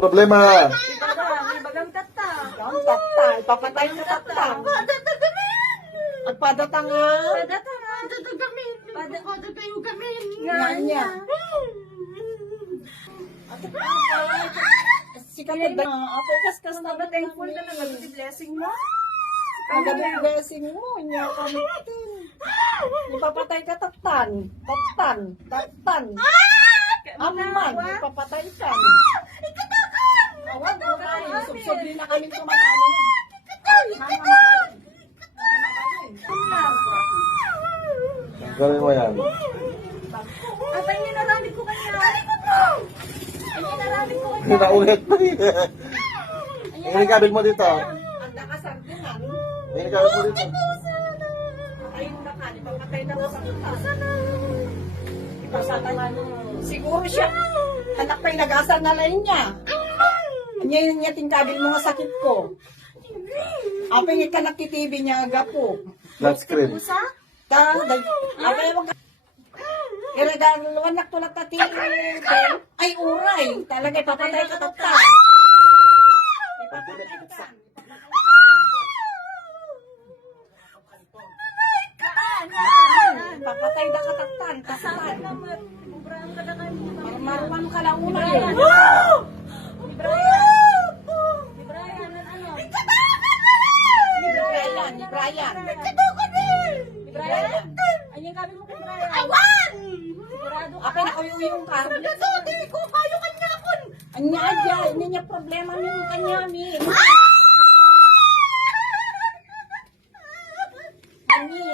Problema. Bagang kata. Ang tata, ipapatay ka tata. Agpadatang nga. Nganya. Si kapag na, ako kaskas na ba Thankful ka na blessing mo. magaling blessing mo, niya kami. Ipapatay ka tatan. Tatan. Aman, ipapatay ka. Awag mo tayo, subsobli na kaming tumag-amin. Gawin mo yan. Apa yung naranig ko kanya? Ay, naranig ko kanya. Naulit pa rin. Inikabit mo dito. Ang nakasardinan. Inikabit mo dito. Ayun na ka, ipapatay na mo sa kita. Ipasatan mo. Siguro siya, anak pa'y nag-asal na lang niya. Ngayon niya tingkabil mo nga sakit ko. Apa yung ka nakitibi niya agapo. Flat screen. Apa yung mga iragalo anak to nagtatili. Ay, uray. Talaga ipapatay ka tata. Ipapatay ka. Papatay na katatan, kasatan. Marman ka lang una yun. Ni Brian. Ayun kami mo kay Brian. Apa na kuyuyong ka? Ko kayo kanya kun. Anya adya, hindi niya problema ng kanya ni. Ani.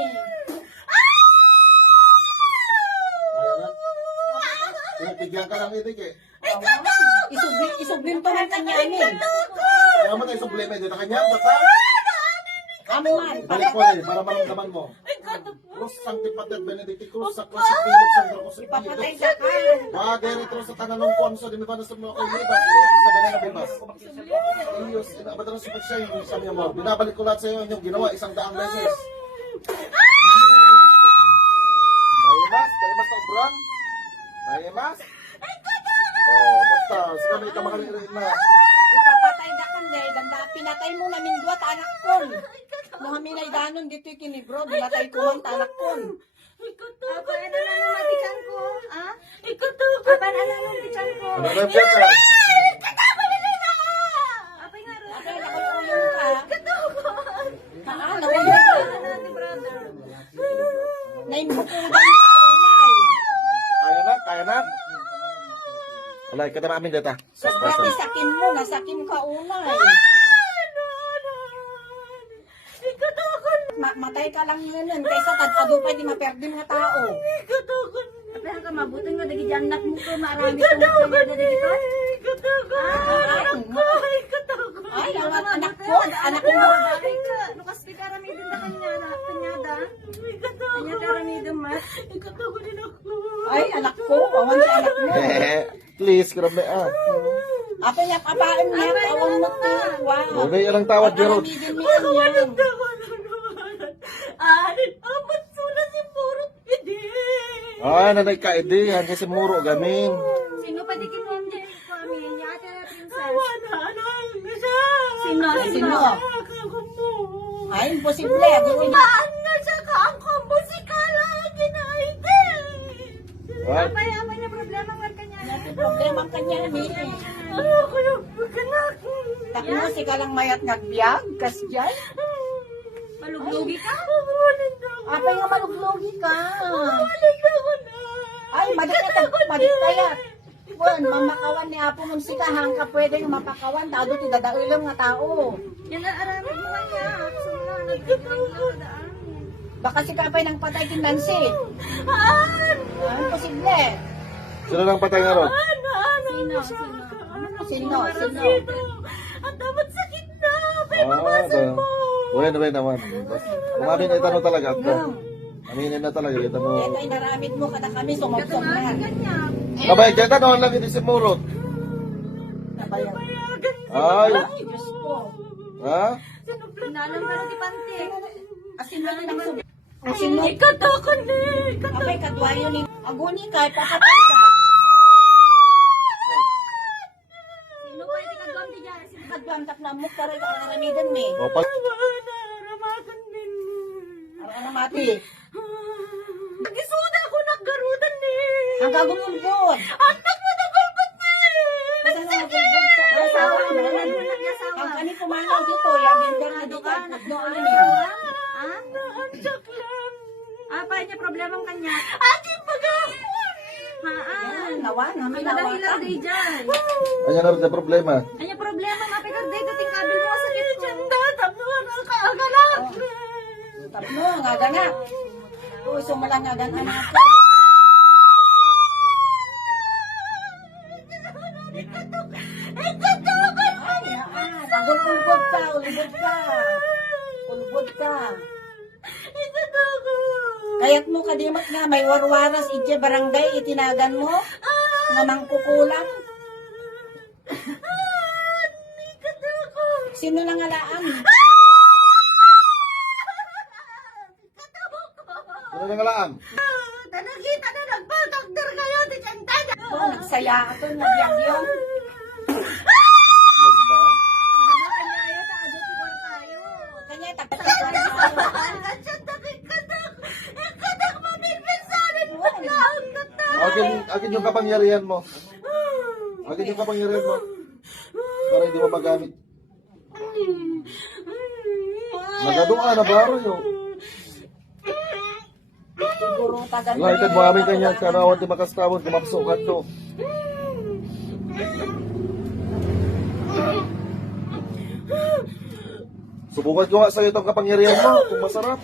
Pinatigyan ka lang itik eh. Isublim to ng kanya ni. Kaya mo tayo problema dito kanya. Basta. Aman. Balik ko rin para maramdaman mo. Cruz Sanctipated Benedicticus sa Clasitilog San Rocos Ipapatay Espiritus. ka ka. Padre ito sa tananong konso di ba sa mga kaibas sa banana bibas. Iyos inabot ng super siya yung sabi mo. Binabalik ko lahat sa iyo yung ginawa 100 beses. Dahil mas na obran. Dahil mas. Oh, basta sige may kamakarin na. Ipapatay na kanya. Ganda, pinatay mo namin duwa ta anak ko. Nung kami na idanon dito yung kinibro, binatay ko ang anak ko. Apa na lang matikan ko? Ha? Apa na lang matikan ko? Ano na yan ka? Apa nga ro? Apa nakuyuyong ka? Katugon. Nakuyuyong ka. Ni brother. Naimbukudan ka unay. Kaya na. Alay, kita maamin data. Pati sakin mo, nasakin ka unay. Matay ka lang yun kaysa tad-ado pa di maperdi mga tao. Apa ka mabuti nga dagi anak mo ko marami kong kanya na dagi ka? Ay, ang anak ko Babae ka. Nukas ka rami din na kanya na kanyada. Kanya ka rami din mas. Ay, anak ko, awan si anak mo. Please, grabe ah. Apa niya, papain niya, awan mo to. Wow. Ano yan ang tawad, Jerod? Palamigin mo yan. Apat sula si Purot. Hindi. Ah, nanay ka, edi. Yan kasi muro gamin. Sino pa di kinonje ko amin? Ni ate na princess. Sino? Ay, imposible. Baan na siya ka ang kombusikala ginaide. What? Mayaman na problema ng kanya. Problema ang kanya ni. Ayoko yung pagkanak. Takmo si ka lang mayat ngagbiag, kasjay. Maluglugi ka? Apa nga maluglogi ka? Balik ako na. Ay, madikayat. Wan, mamakawan ni Apo mong sikahang ka pwede nga mapakawan. Tado ti dadaulam nga tao. Yan ang aramin mo kanya. Sula, nagkikang nakadaan. Baka si Kapay nang patay din Nancy. An! Ah, imposible. Sino lang patay nga ron? Sino? Ang dapat sakit na. Wala naman. Umamin na itanong talaga. Aminin na talaga. Itanong. Ito ay naramid mo kada kami sumabsab na. Kabay, dyan na noon lang ito si Murot. Nabayan. Ay, Ay, Diyos ko. ha? Pinalang ka na di Pante. Asin na lang sub... Asin mo. Ikatakon ni. Kapay kadwayo ni... Aguni ka, papatay ka. Sino pwede ka doon di dyan. Nagbantak na mo para ka aramidan me. O, pag... Ramakan din. Ano mati? Gisuda ko naggarudan ni. Ang gagulbod. Ang nagmadagalbot ni. Kasi nagulbod ka. Ang asawa mo. Nagyasawa. Ang kani pumanaw dito. Yabinder na dito. Doon na niya. Ah? Naansak lang. Ah, pa niya problema ang kanya. Ating pag-aapon. Haan. Nawa na. May nawa Madali ka. lang di dyan. Ano na rin na problema? Ano problema nga pa dito tingkabil mo sa sakit ko. Tatapno na kaagalan. Tapno, nga ganap. Uy, sumalang nga ganap natin. Ulbod ka, ulbod ka. Ulbod ka. Kaya't mo kadimat nga, may warwaras iti barangay, itinagan mo, nga mangkukulang. Sino lang alaan? Ano nang alaan? Nakita na nagpagkakder kayo, di chantada. Oh, nagsaya ka to, nagyagyong. Ano ba? Magkakanyaya ta, adot siguro tayo. Kanya, Akin yung kapangyarihan mo. Akin yung kapangyarihan mo. Para hindi mo magamit. Nagadoa na baro yun. siguro tagal. Wala, itad mo amin kanya. Karawan ti makastawon, kumapsukan to. Subukan ko nga sa'yo itong kapangyarihan mo. Kung masarap.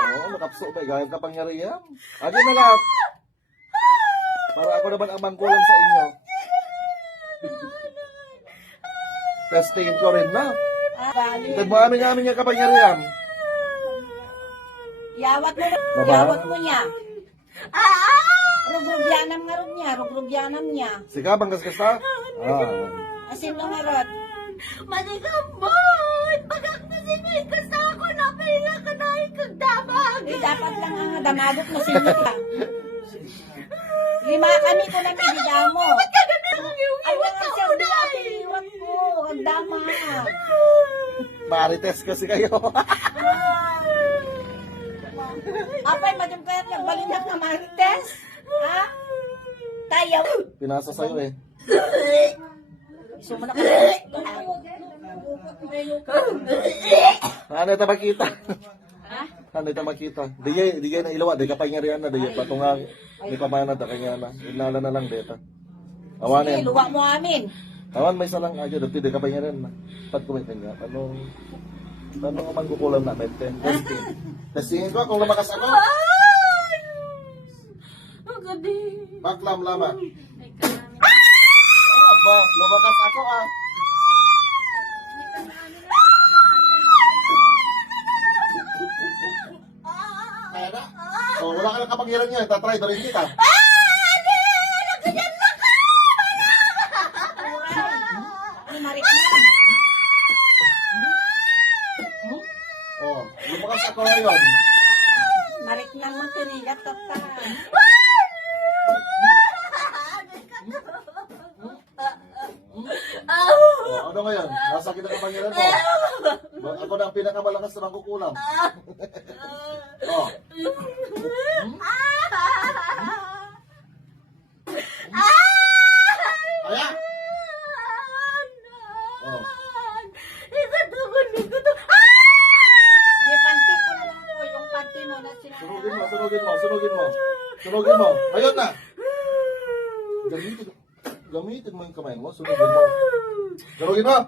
Oo, nakapso ba? Gayang kapangyarihan. Agad na lahat. Para ako naman ang mangkulang sa inyo. Testingin ko rin na. Bali. Itad mo amin yung kapangyarihan. Yawat mo na. Baba. Yawat mo niya. Rugrugyanam nga rin niya. Rugrugyanam niya. Sikabang kaskasta? Asin na nga rin. Maligambot! Pagak na sinay ka sa ako na pila ka na ikagdamag! Eh, dapat lang ang damagot na sinit ka. Lima kami ko na pinida mo. Ang mga siya dati, iwan ko. Ang damag. Marites kasi kayo. Apay, madumpayat nagbalindak na marites. Ha? Tayo. Pinasa sa'yo eh. Sumana ka. Ano ito makita? Ha? Ano ito makita? Digay na ilawa. Di kapangyarihan na. Di patungang. Di pamanad na kanya na. Ilala na lang deta. Sige, Awanin. luwa mo amin. Awan may salang aja. Dati di kapangyarihan na. Pat kumitin nga. Tanong mangkukulam na. Testing. Testingin ko kung lumakas ako. Ang galing! Baklam lama. Ay, karami. Ba, lumakas ako ah. Kaya na. So, wala ka ng kapangyarihan niya. Tatry ba rin kita? Ano marik na? Oh, lumakas ako ngayon. Marik na matirigat tata. Oh, ano ngayon? Nasa akin ang kapangyarihan mo. Ako na ang pinakamalakas na mangkukulam. Oh. Kaya? Oh. Di panty ko naman po yung panty mo na Sunugin mo, sunugin mo, sunugin mo. Sunugin mo. Ayun na. Gamitin mo yung kamay mo. Sunugin mo. Sunugin mo.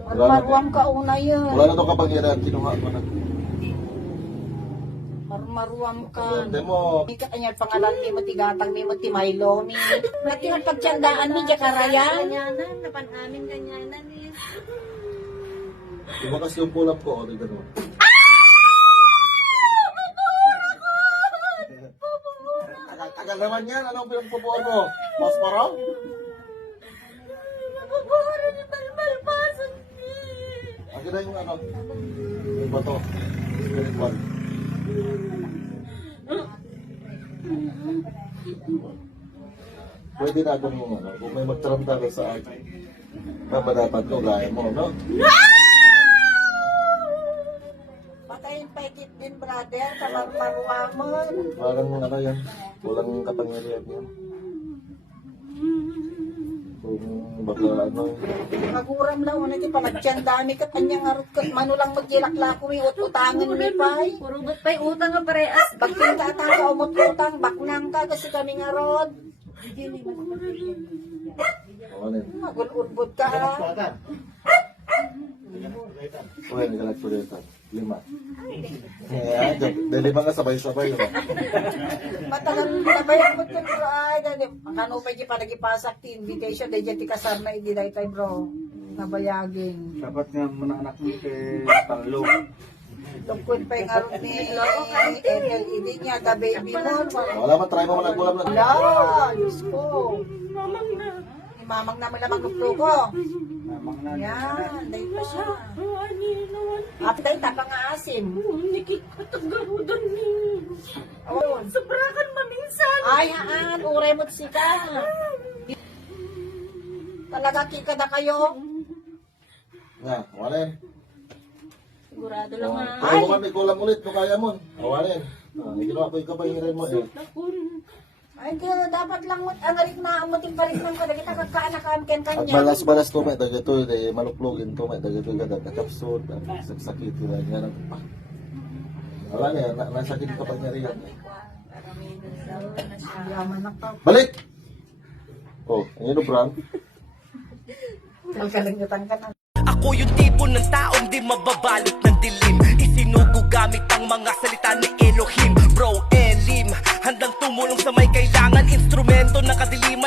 Marmaruam ka una yun. Wala na itong kapangyarihan. Kinuha mo na. Marmaruam ka. Hindi mo. Hindi ka kanya pangalan ni mo tigatang ni mo ti Milo ni. Pati ang pagtiyandaan ni Jakarayan. Ganyanan, napanamin ganyanan eh. Lumakas yung pulam ko. O, tignan mo. Tagal naman yan. Anong pinagpupuan mo? Mas parang? Mabubura ni Balbalbasan eh. Akin na yung ano. Yung bato. Spiritual. Pwede na akong, ano, kung may magtaramda ka sa akin, papadapat ko, gaya mo, no? Patayin pa ikit din, brother. Kamarmaruamon. Parang ano yan, walang kapangyarihan yan. Kung baka ano, Maguram lang. Ano di pa nagtiyan dami ka. Kanyang arot ka. Mano lang magilak-lako. Utangan mi pa'y. Puro ba't pa'y utang nga parehas? Bagting ka atang ka umut-utang. Baknang ka kasi kami nga rod. ano yun. Magulunbod ka ha. Uy, hindi ka nagsulitan. 5. Yeah, dahil 5 nga sabay-sabay. No? Matagal nabayan mo ito bro. Ay, dali. Kano pa di pa nagipasak ti invitation. Dahil dyan ti kasar na hindi dahi tayo bro. Nabayagin. Dapat nga muna anak mo kay Panlo. Tungkol pa yung arot ni LED niya. The baby mo. Wala man, try mo nagkulam na. Wala. Diyos ko. Mamang na. Ni mamang naman lamang nuklo ko. Namang na. Yan. Dahil pa siya. Ani naman. At tayo tapang asim. Nikikatagarudan ni. Oh. Sobrakan maminsan. Ay, haan. Uray mo't sika. Talaga kika na kayo. Nga, wala yan. Sigurado lang nga. Kaya mo man, ikulam ulit, no kaya mo. Wala yan. Ginawa ko ikaw pa yung mo. Eh. Ay, kaya dapat lang ang arik na amutin pa rin ng kada kita kakaanak-an ken At kanya. balas-balas to, may dagito, maluklogin to, may dagito ka, nakapsod, saksakit, yan ang pa. Wala na yan, nasakit ka pa niya rin. Yaman na ka. Balik! Oh, ayun o, Bram. Kalkalangutan ka na. Ako yung tipo ng taong di mababalot ng dilim. Isinugo gamit ang mga salita ni Elohim. Bro, Elim, handang tumulong sa may kailangan. Instrumento ng kadiliman.